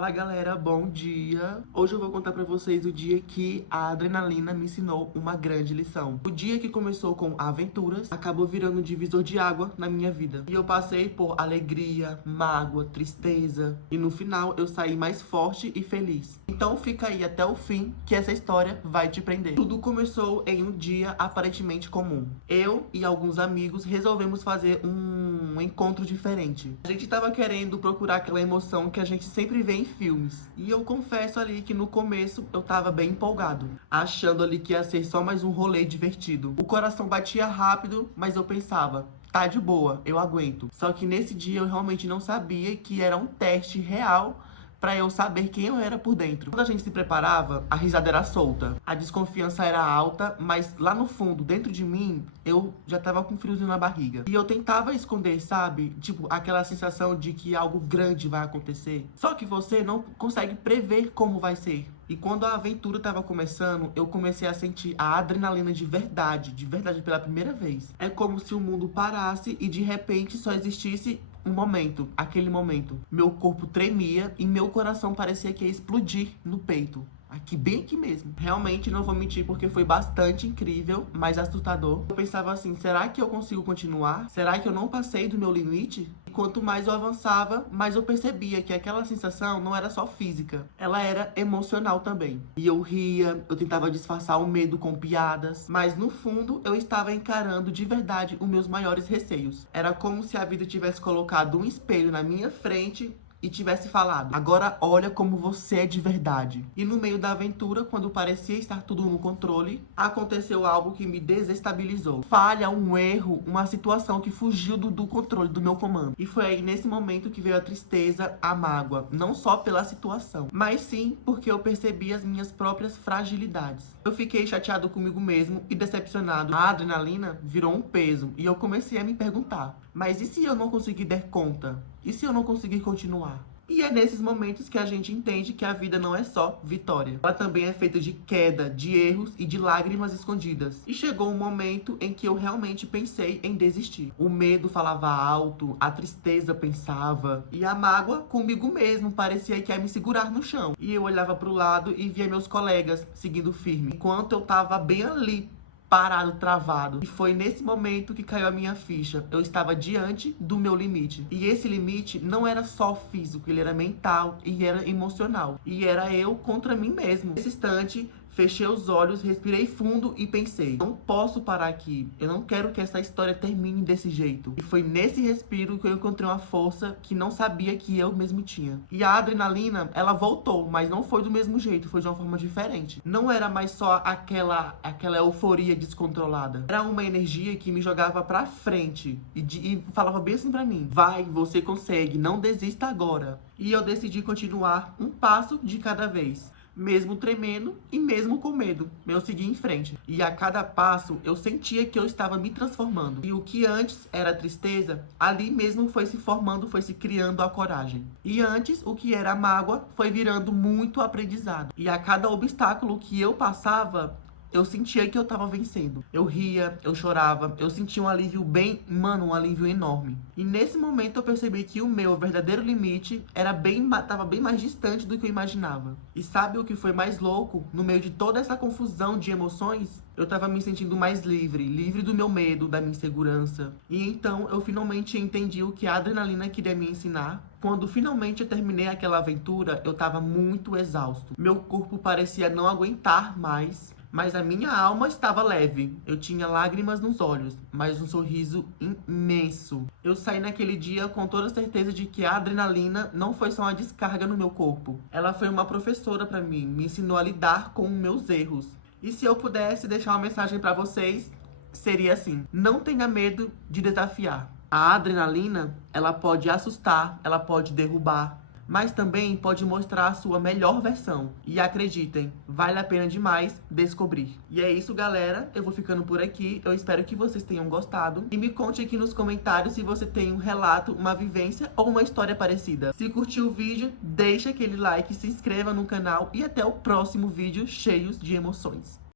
Fala galera, bom dia! Hoje eu vou contar pra vocês o dia que a adrenalina me ensinou uma grande lição. O dia que começou com aventuras, acabou virando um divisor de água na minha vida. E eu passei por alegria, mágoa, tristeza, e no final eu saí mais forte e feliz. Então fica aí até o fim que essa história vai te prender. Tudo começou em um dia aparentemente comum. Eu e alguns amigos resolvemos fazer um encontro diferente. A gente tava querendo procurar aquela emoção que a gente sempre vê em filmes. E eu confesso ali que no começo eu tava bem empolgado, achando ali que ia ser só mais um rolê divertido. O coração batia rápido, mas eu pensava, tá de boa, eu aguento. Só que nesse dia eu realmente não sabia que era um teste real pra eu saber quem eu era por dentro. Quando a gente se preparava, a risada era solta, a desconfiança era alta, mas lá no fundo, dentro de mim, eu já tava com um friozinho na barriga. E eu tentava esconder, sabe? Tipo, aquela sensação de que algo grande vai acontecer. Só que você não consegue prever como vai ser. E quando a aventura tava começando, eu comecei a sentir a adrenalina de verdade pela primeira vez. É como se o mundo parasse e de repente só existisse um momento, aquele momento. Meu corpo tremia e meu coração parecia que ia explodir no peito. Aqui, bem aqui mesmo. Realmente não vou mentir porque foi bastante incrível, mas assustador. Eu pensava assim, será que eu consigo continuar? Será que eu não passei do meu limite? E quanto mais eu avançava, mais eu percebia que aquela sensação não era só física. Ela era emocional também. E eu ria, eu tentava disfarçar o medo com piadas. Mas no fundo, eu estava encarando de verdade os meus maiores receios. Era como se a vida tivesse colocado um espelho na minha frente e tivesse falado, agora olha como você é de verdade. E no meio da aventura, quando parecia estar tudo no controle, aconteceu algo que me desestabilizou. Falha, um erro, uma situação que fugiu do controle, do meu comando. E foi aí nesse momento que veio a tristeza, a mágoa. Não só pela situação, mas sim porque eu percebi as minhas próprias fragilidades. Eu fiquei chateado comigo mesmo e decepcionado. A adrenalina virou um peso e eu comecei a me perguntar, mas e se eu não conseguir dar conta? E se eu não conseguir continuar? E é nesses momentos que a gente entende que a vida não é só vitória. Ela também é feita de queda, de erros e de lágrimas escondidas. E chegou um momento em que eu realmente pensei em desistir. O medo falava alto, a tristeza pensava, e a mágoa comigo mesmo parecia que ia me segurar no chão. E eu olhava pro lado e via meus colegas seguindo firme, enquanto eu tava bem ali, parado, travado. E foi nesse momento que caiu a minha ficha. Eu estava diante do meu limite. E esse limite não era só físico, ele era mental e era emocional. E era eu contra mim mesmo. Nesse instante, fechei os olhos, respirei fundo e pensei, não posso parar aqui. Eu não quero que essa história termine desse jeito. E foi nesse respiro que eu encontrei uma força que não sabia que eu mesmo tinha. E a adrenalina, ela voltou, mas não foi do mesmo jeito, foi de uma forma diferente. Não era mais só aquela euforia descontrolada. Era uma energia que me jogava pra frente e falava bem assim pra mim, vai, você consegue, não desista agora. E eu decidi continuar um passo de cada vez. Mesmo tremendo e mesmo com medo, eu segui em frente. E a cada passo eu sentia que eu estava me transformando. E o que antes era tristeza, ali mesmo foi se formando, foi se criando a coragem. E antes, o que era mágoa, foi virando muito aprendizado. E a cada obstáculo que eu passava, eu sentia que eu tava vencendo. Eu ria, eu chorava, eu sentia um alívio um alívio enorme. E nesse momento eu percebi que o meu verdadeiro limite tava bem mais distante do que eu imaginava. E sabe o que foi mais louco? No meio de toda essa confusão de emoções, eu tava me sentindo mais livre do meu medo, da minha insegurança. E então eu finalmente entendi o que a adrenalina queria me ensinar. Quando finalmente eu terminei aquela aventura, eu tava muito exausto. Meu corpo parecia não aguentar mais, mas a minha alma estava leve. Eu tinha lágrimas nos olhos, mas um sorriso imenso. Eu saí naquele dia com toda a certeza de que a adrenalina não foi só uma descarga no meu corpo. Ela foi uma professora pra mim, me ensinou a lidar com meus erros. E se eu pudesse deixar uma mensagem pra vocês, seria assim: não tenha medo de desafiar. A adrenalina, ela pode assustar, ela pode derrubar, mas também pode mostrar a sua melhor versão. E acreditem, vale a pena demais descobrir. E é isso, galera. Eu vou ficando por aqui. Eu espero que vocês tenham gostado. E me conte aqui nos comentários se você tem um relato, uma vivência ou uma história parecida. Se curtiu o vídeo, deixa aquele like, se inscreva no canal e até o próximo vídeo cheios de emoções.